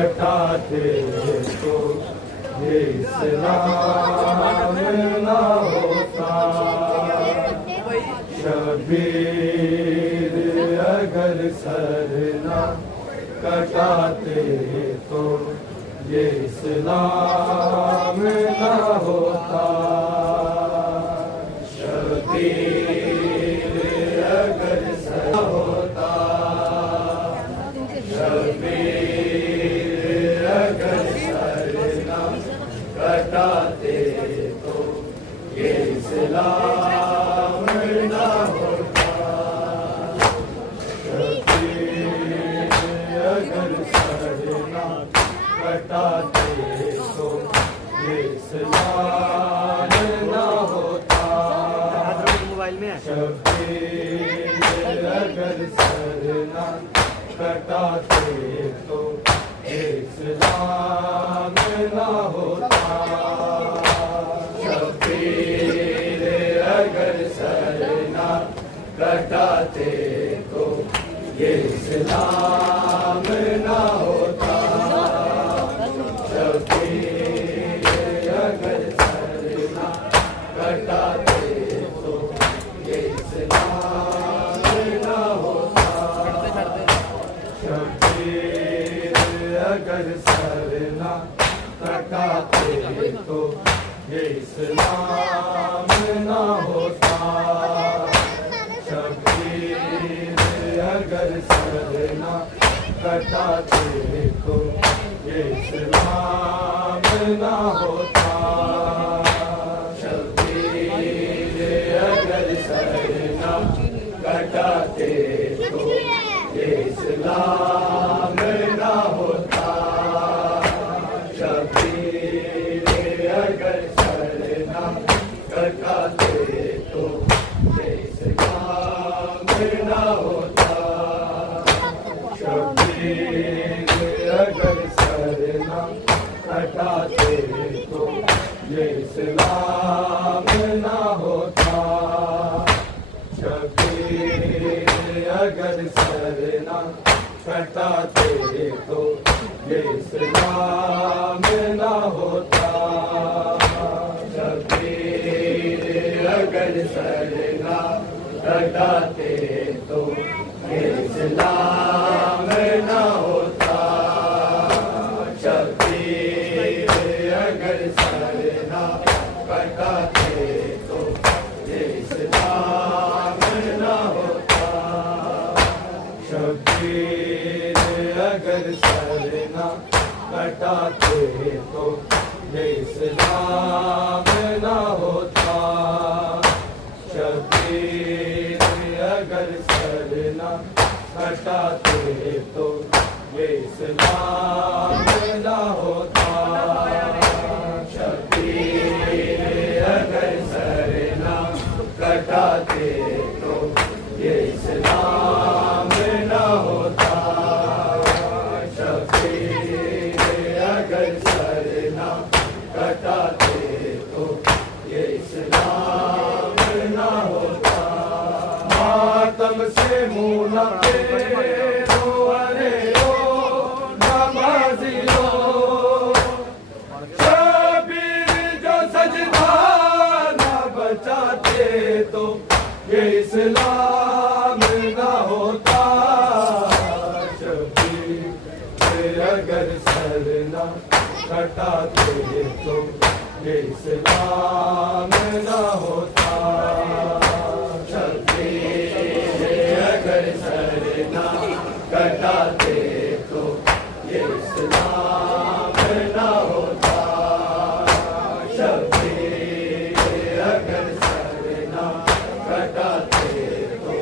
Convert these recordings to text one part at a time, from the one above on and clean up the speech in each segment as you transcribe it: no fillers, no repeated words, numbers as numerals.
कटाते तो ये इस्लाम ना होता। शबीर अगर सर ना कटाते तो ये इस्लाम ना होता। शबीर अगर सर होता, शबीर अगर सर ना कटाते तो ये इस्लाम ना होता। शबीर अगर सर ना कटाते तो ये इस्लाम ना होता। मोबाइल में शबीर अगर सर ना कटाते तो ये इस्लाम ना होता। शबीर अगर सर ना कटाते तो ये इस्लाम ना होता। शबीर अगर सर ना कटाते तो ये इस्लाम ना होता। शबीर अगर सर ना कटाते तो ये इस्लाम ना होता। शबीर अगर सर ना कटाते तो ये इस्लाम ना होता। शबीर अगर सर ना कटाते तो ये इस्लाम ना होता। शबीर अगर सर ना कटाते तो ये इस्लाम ना होता। शबीर अगर सर ना कटाते तो ये इस्लाम ना होता। शबीर अगर सर ना कटाते तो ये इस्लाम ना होता। शबीर अगर सर ना कटाते तो ये इस्लाम ना होता। शबीर अगर सर ना कटाते तो ये इस्लाम ना होता। शबीर अगर सर ना कटाते तो ये इस्लाम ना होता। शबीर अगर सर ना कटाते तो ये इस्लाम ना होता। शबीर अगर सर ना कटाते तो ये इस्लाम ना होता। शबीर अगर सर ना कटाते तो ये इस्लाम ना होता। मातम से मुँह न फेरो, अरे ओ नमाजियो। शबीर जो सजदा न बचाते तो ये इस्लाम ना होता। शबीर अगर सर ना कटाते तो ये इस्लाम ना होता। शबीर अगर सर ना कटाते तो ये इस्लाम ना होता। शबीर अगर सर ना कटाते तो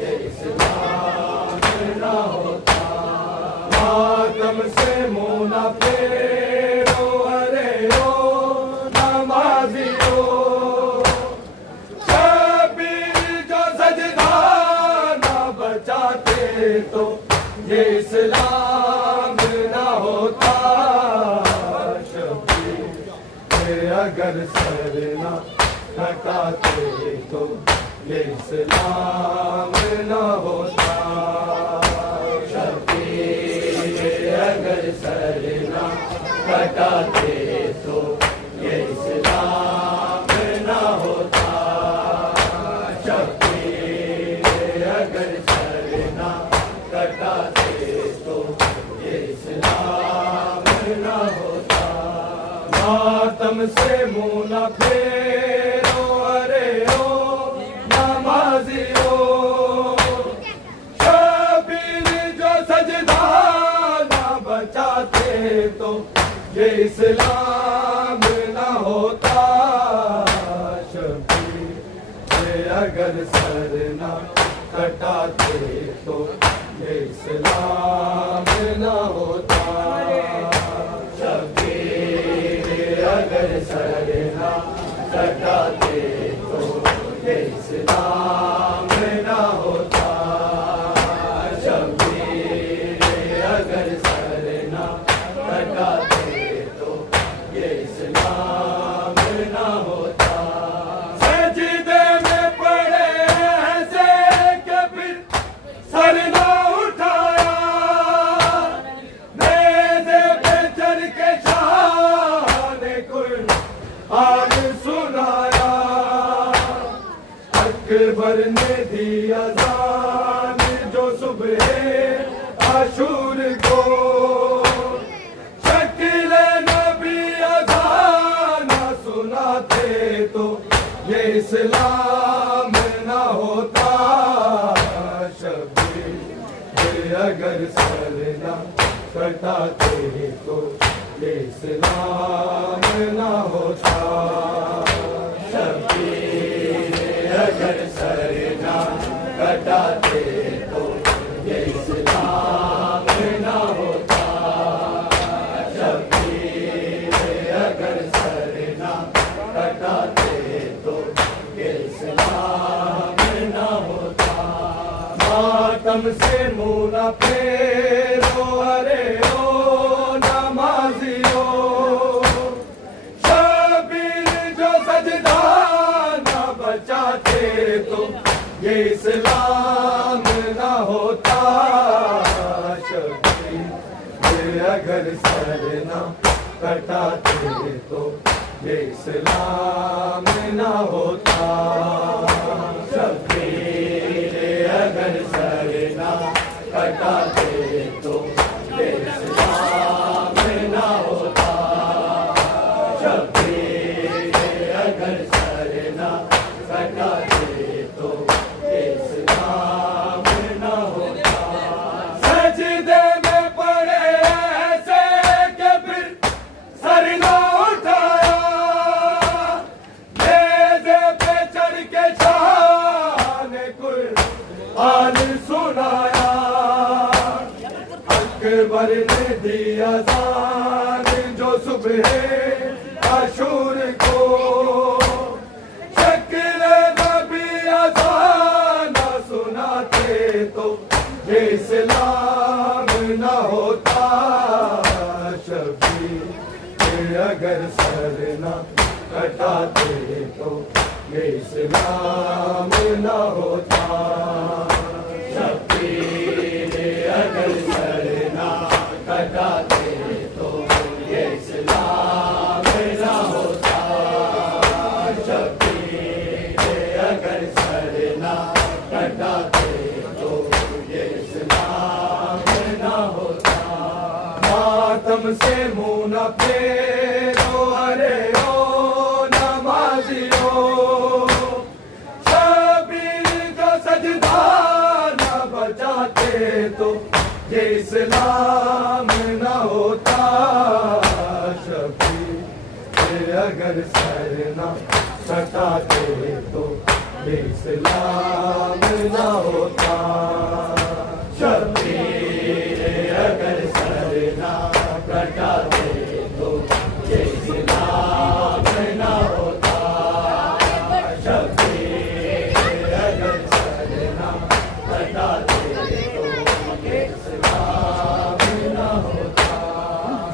ये इस्लाम ना होता। मातम से मुँह न फेरो, अरे ओ नमाजियो। शबीर जो सजदा न बचाते तो ये इस्लाम ना होता। शबीर अगर सर ना कटाते तो ये इस्लाम ना होता। शबीर अगर सरना कटाते तो ये इस्लाम न होता। शबीर अगर सरना कटाते तो ये इस्लाम न होता। मातम से मुँह न फेरो अरे ओ नमाजियो। शबीर जो सजदा न बचाते तो ये इस्लाम न होता। शबीर अगर सर न कटाते तो ये इस्लाम न होता। शबीर अगर सर न कटाते तो ये इस्लाम न होता। शबीर अगर सर न कटाते तो ये इस्लाम न होता। सजदे में पड़े ऐसे कि फिर सर न उठाया। नेज़े पे चढ़ के शान कुरान सुनाया। अकबर ने दी अज़ान जो सुबह आशूर को। शकील नबी अज़ान सुनाते तो ये इस्लाम न होता। शबीर अगर सर न कटाते तो ये इस्लाम न होता। शबीर अगर सर न कटाते तो ये इस्लाम न होता। शबीर अगर सर न कटाते तो ये इस्लाम न होता। मातम से मुँह न फेरो अरे ओ नमाजियो। शबीर जो सजदा न बचाते तो ये इस्लाम न होता। शबीर अगर सर न कटाते तो ये इस्लाम न होता। शबीर अगर सर न कटाते तो ये इस्लाम न होता। शबीर अगर सर न कटाते तो ये इस्लाम न होता। सजदे में पड़े ऐसे कि फिर सर न उठाया। नेज़े पे चढ़ के शान कुरान सुनाया। अकबर ने दी अज़ान जो सुबह आशूर को। शकील नबी अज़ान सुनाते तो ये इस्लाम न होता। शबीर अगर सर न कटाते तो ये इस्लाम न होता। शबीर अगर सर न कटाते तो ये इस्लाम न होता। शबीर अगर सर न कटाते तो ये इस्लाम न होता। मातम से मुँह न फेरो अरे ओ नमाजियो। शबीर जो सजदा न बचाते तो ये इस्लाम न होता। शबीर अगर सर न कटाते तो ये इस्लाम न होता। शबीर अगर सर न कटाते तो ये इस्लाम न होता। शबीर अगर सर न कटाते तो ये इस्लाम न होता।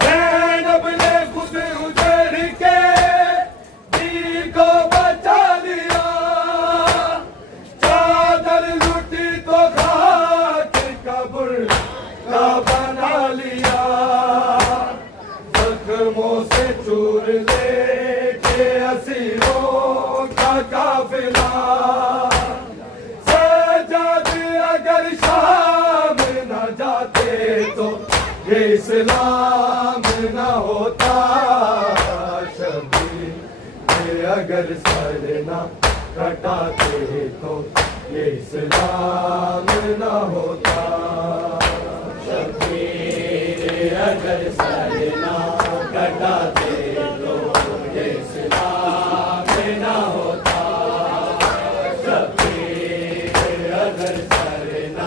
ज़ैनब ने खुद उजड़ के दी को बचा लिया। चादर लुटी तो खाक कब्र का बना लिया। ये इस्लाम न होता शबीर, ये अगर सर न कटाते तो ये इस्लाम न होता शबीर, अगर सर न कटाते तो ये इस्लाम न होता शबीर, अगर सर न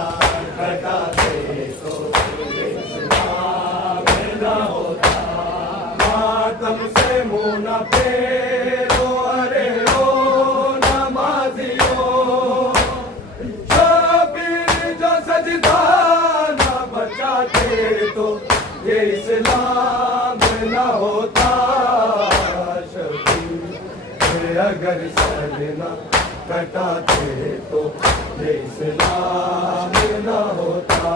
कटाते तो ये इस्लाम न होता। मातम से मुँह न फेरो अरे ओ नमाजियो, शबीर जो सजदा न बचाते तो ये इस्लाम न होता शबीर, अगर सर न कटाते तो ये इस्लाम न होता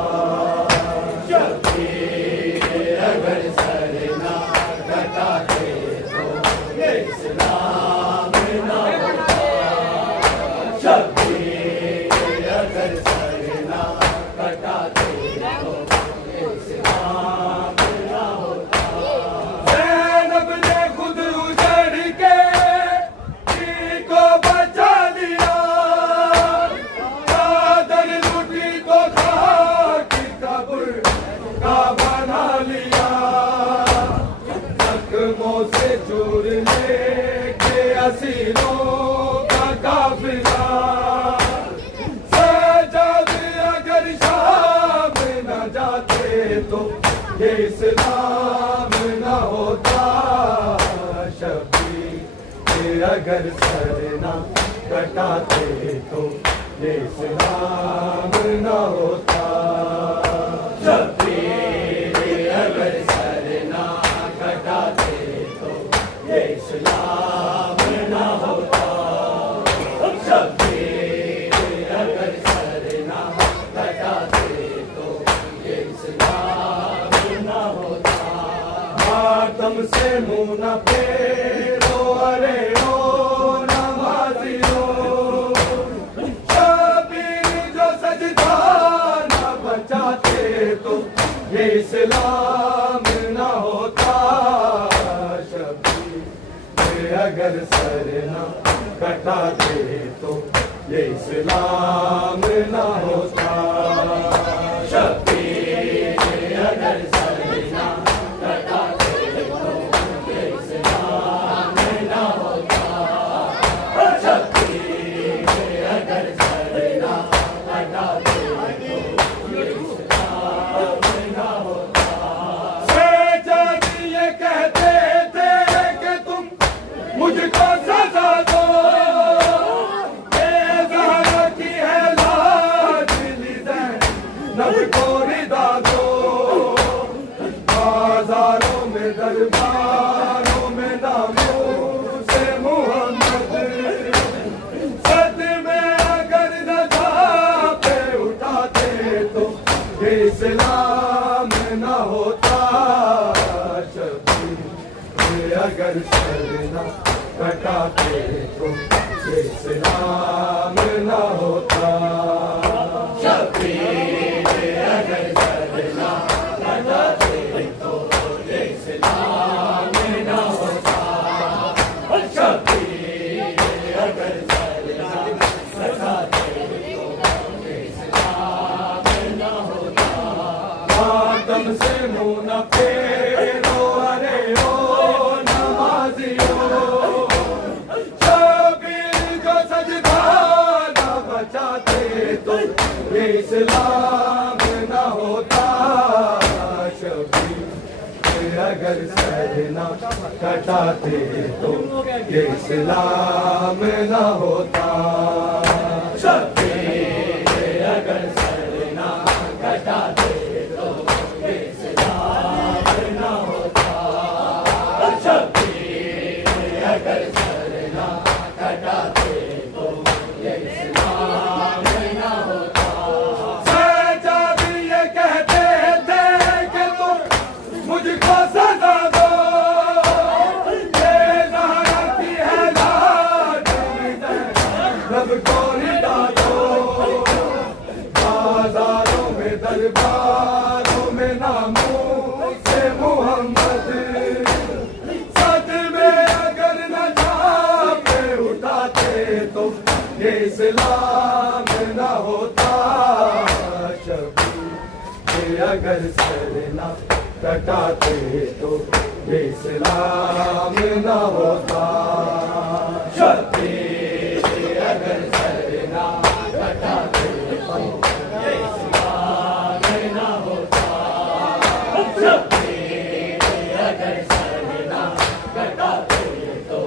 शबीर, अगर सर न कटाते तो ये इस्लाम न होता शबीर, अगर सर न कटाते तो ये इस्लाम न होता। ज़ैनब ने खुद उजड़ के जी को बचा लिया, चादर लूटी तो खाक कब्र का बना लिया, जख्मों से चूर लेके असीरों का काफिला, सजाद अगर शाम न जाते तो ये इस्लाम न होता शबीर, ये अगर सर न कटाते तो ये इस्लाम न होता शबीर, अगर सर न कटाते तो ये इस्लाम न होता शबीर, अगर सर न कटाते तो ये इस्लाम न होता। मातम से मुँह न फेरो अरे ओ नमाजियो, शबीर जो सजदा न बचाते तो ये इस्लाम न होता शबीर, ये अगर सर न कटाते तो ये इस्लाम न होता शबीर, अगर सर न कटाते तो ये इस्लाम न होता शबीर, अगर सर न कटाते तो ये इस्लाम न होता। सज्जाद ये कहते थे कि तुम मुझको सजा दो, ये ज़हरा की है लाडली ज़ैनब को रिदा दो, बाजारों में दरबारों में नामों से मोहम्मद, सद में अगर नज़ा पे उठाते तो ये इस्लाम न होता शबीर, ये अगर सर न कटाते तो ये इस्लाम न होता शबीर, अगर सर न कटाते तो ये इस्लाम न होता शबीर, अगर सर न कटाते तो ये इस्लाम न होता। मातम से मुँह न फेरो अरे ओ नमाजियो, शबीर जो सजदा न बचाते तो ये इस्लाम न होता शबीर, ये अगर सर न कटाते तो ये इस्लाम न होता शबीर, अगर सर न कटाते तो ये इस्लाम न होता शबीर, अगर सर न कटाते तो ये इस्लाम न होता। सज्जाद ये कहते थे कि तुम मुझको सजा दो, ये ज़हरा की है लाडली ज़ैनब को कटाते तो ये इस्लाम न होता। शबीर अगर सर ना कटाते तो ये इस्लाम न होता। शबीर अगर सर ना कटाते तो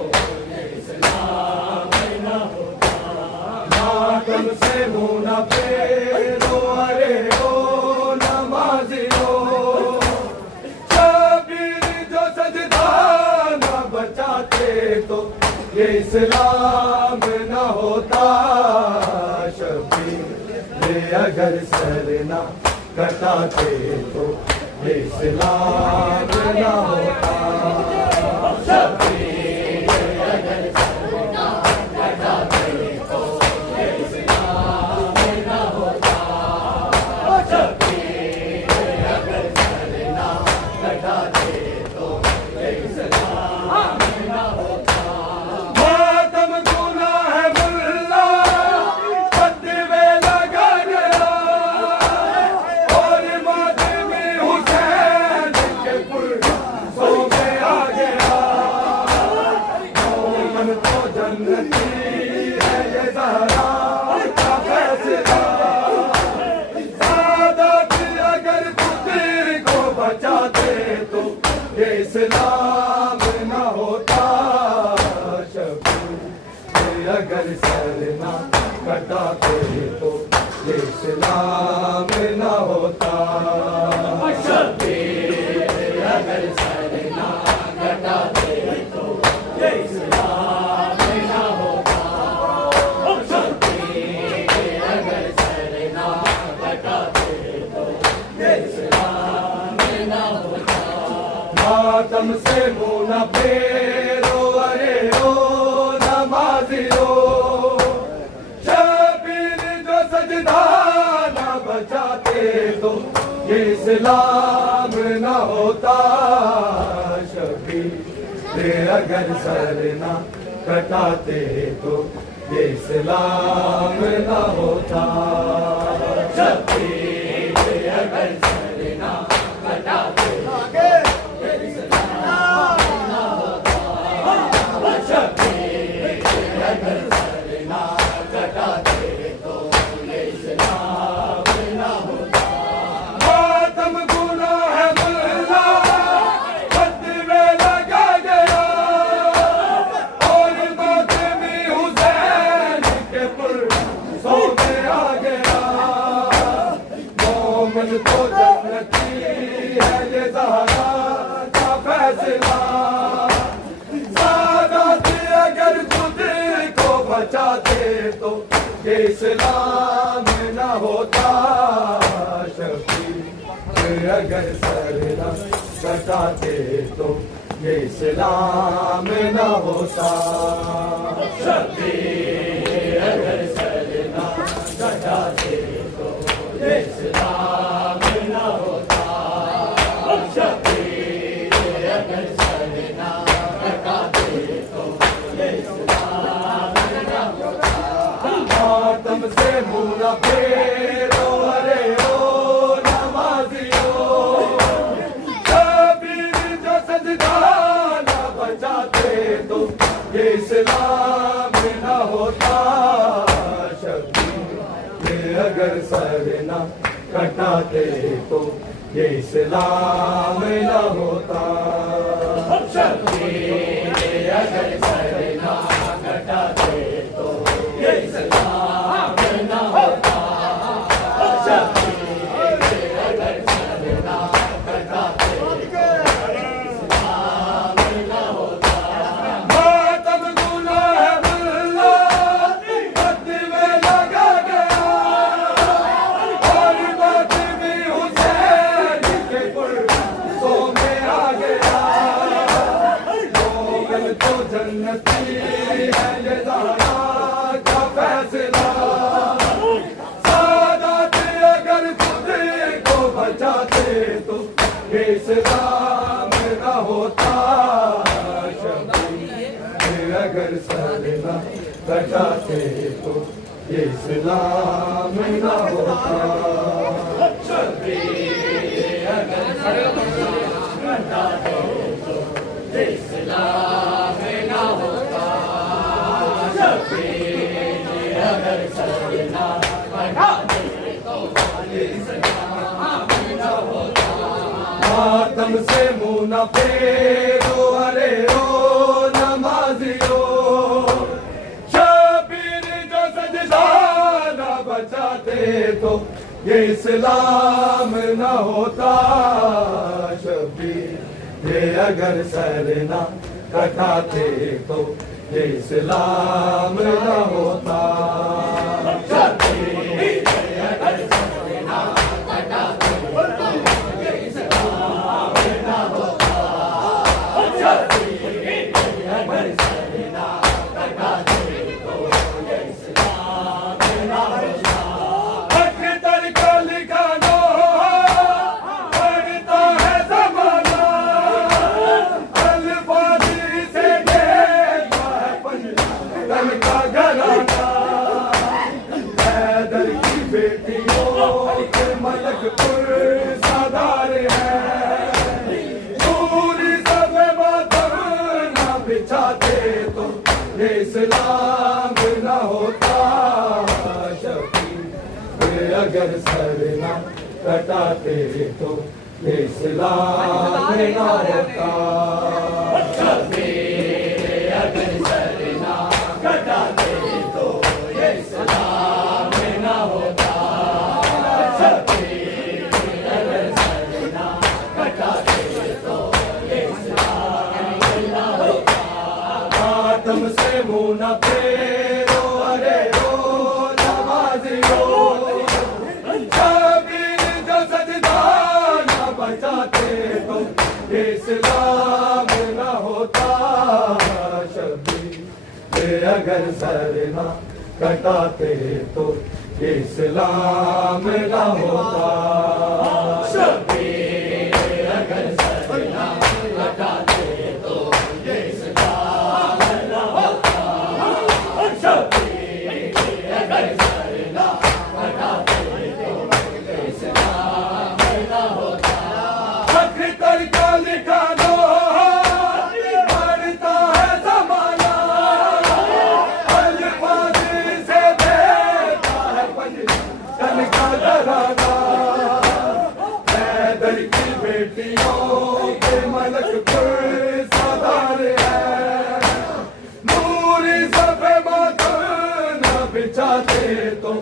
ये इस्लाम न होता। मातम से मुँह न फेरो अरे ओ नमाजियो। शबीर जो सजदा न बचाते तो ये इस्लाम न होता। शबीर अगर सर न कटाते तो ये इस्लाम न होता। शबीर अगर सर न कटाते तो ये इस्लाम न होता। शबीर अगर सर न कटाते तो ये इस्लाम न होता। मातम गुनाह है मुल्ला फतवे लगा गया और मातमी हुसैन के पुरसों में आ गया। मोमन तो जन्नती है ये ज़हरा का फैसला। सादात अगर खुद को बचाते तो ये इस्लाम न होता। शबीर अगर सर न कटाते तो ये इस्लाम न होता। शबीर अगर सर न कटाते तो ये इस्लाम न होता। शबीर अगर सर न कटाते तो ये इस्लाम न होता। मातम से मुँह न फेरो अरे ओ नमाजियो। शबीर जो सजदा न बचाते तो ये इस्लाम न होता। शबीर अगर सर न कटाते तो ये इस्लाम न होता। शबीर अगर सर न कटाते ये इस्लाम न होता। शबीर अगर सर न कटाते तो ये इस्लाम न होता। मातम गुनाह है मुल्ला फतवे लगा गया और मातमी हुसैन के पुरसों में आ गया। मोमन तो जन्नती है ये ज़हरा का फैसला। सादात अगर खुद को बचाते तो ये इस्लाम न होता। शबीर अगर सर न कटाते तो ये इस्लाम न होता। शबीर अगर सर न कटाते तो ये इस्लाम न होता। शबीर अगर सर न कटाते तो ये इस्लाम न होता। मातम से मुँह न फेरो अरे ओ नमाजियो। शबीर जो सजदा न बचाते तो ये इस्लाम न होता। शबीर अगर सर न कटाते तो ये इस्लाम न होता। शबीर अगर सर न कटाते तो ये इस्लाम न होता। शबीर अगर सर न कटाते तो इस्लाम न होता। मातम गुनाह है मुल्ला फतवे लगा गया और मातमी हुसैन के पुरसों में आ गया। मोमन तो जन्नती है ये ज़हरा का फैसला। सादात अगर खुद को बचाते तो ये इस्लाम न होता। शबीर अगर सर न कटाते तो ये इस्लाम न होता। शबीर अगर सर न फेरो अरे ओ नमाजियो शबीर जो सजदा न बचाते तो ये इस्लाम न होता शबीर ये अगर सर न कटाते तो ये इस्लाम न होता इस्लाम न होता शबीर अगर सर न कटाते तो इस्लाम न होता शबीर अगर सर न कटाते तो इस्लाम न होता शबीर अगर सर न कटाते तो इस्लाम न होता आदम से मुँह न फेरो अरे ओ नमाजियो शबीर जो सजदा न बचाते तो इस्लाम न होता शबीर अगर सर न कटाते तो इस्लाम न होता शबीर अगर सर न कटाते तो इस्लाम न होता शबीर अगर सर न कटाते तो इस्लाम न होता अख्तर का लिखा दो बढ़ता है ज़माना अल्फाज़ से देता है पंजतन का डराना हैदर की बेटियों के मलक पुरसादार है नूरी सफ़े मातम न बिछाते तो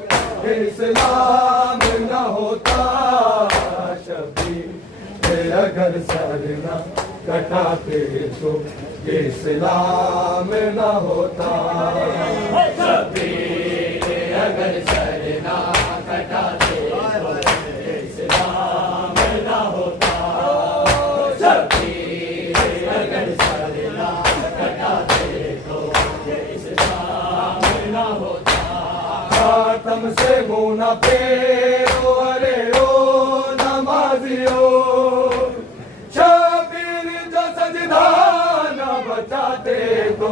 इस्लाम न होता शबीर अगर सर न कटाते तो इस्लाम न होता शबीर अगर सर न कटाते तो इस्लाम न होता शबीर अगर सर न कटाते तो इस्लाम न होता खातम से मुँह न फेरो अरे ओ नमाजियो शबीर जो सजदा न बचाते तो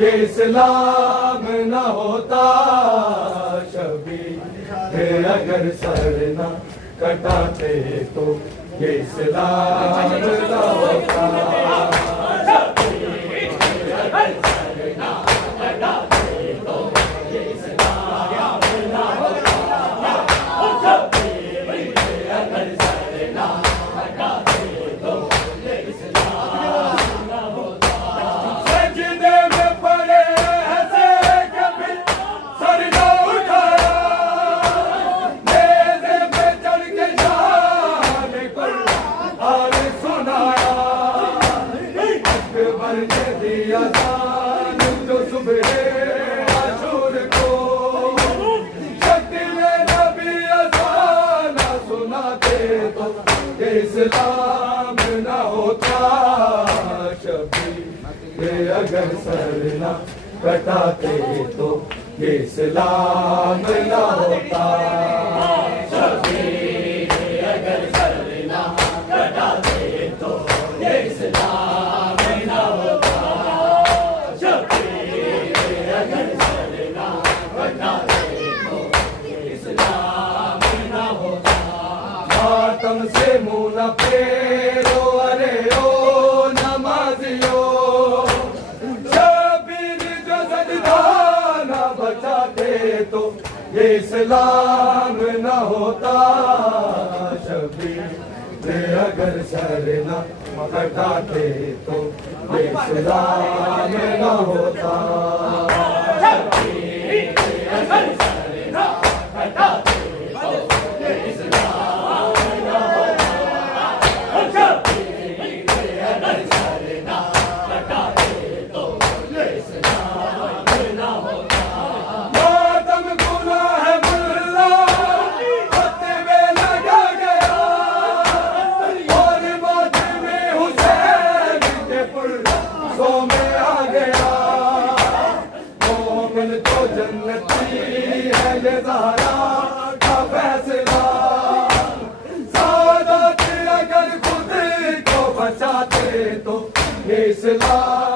ये इस्लाम न होता शबीर अगर सर न कटाते तो ये इस्लाम न होता सजदे में पड़े ऐसे कभी सर न उठाया नेज़े पे चढ़ के शान कुरान सुनाया अकबर ने दिया जान जो सुबह आशूर को शक्ल नबी अज़ान सुनाते तो इस्लाम न होता शबीर अगर सर न कटाते तो इस्लाम न होता शबीर अगर सर न कटाते तो इस्लाम न होता शबीर अगर सर न कटाते तो इस्लाम न होता मातम से मुँह न फेरो अरे ओ नमाजियो शबीर जो सजदा न बचाते तो ये इस्लाम न होता शबीर अगर सर न कटाते तो ये इस्लाम न होता। मातम गुनाह मुल्ला होते में लगा गया और माथे में हुसैन के पुरसों में आ गया। मोमिन तो जन्नती है ये ज़हरा का फैसला। सादात अगर खुद को बचाते तो ये इस्लाम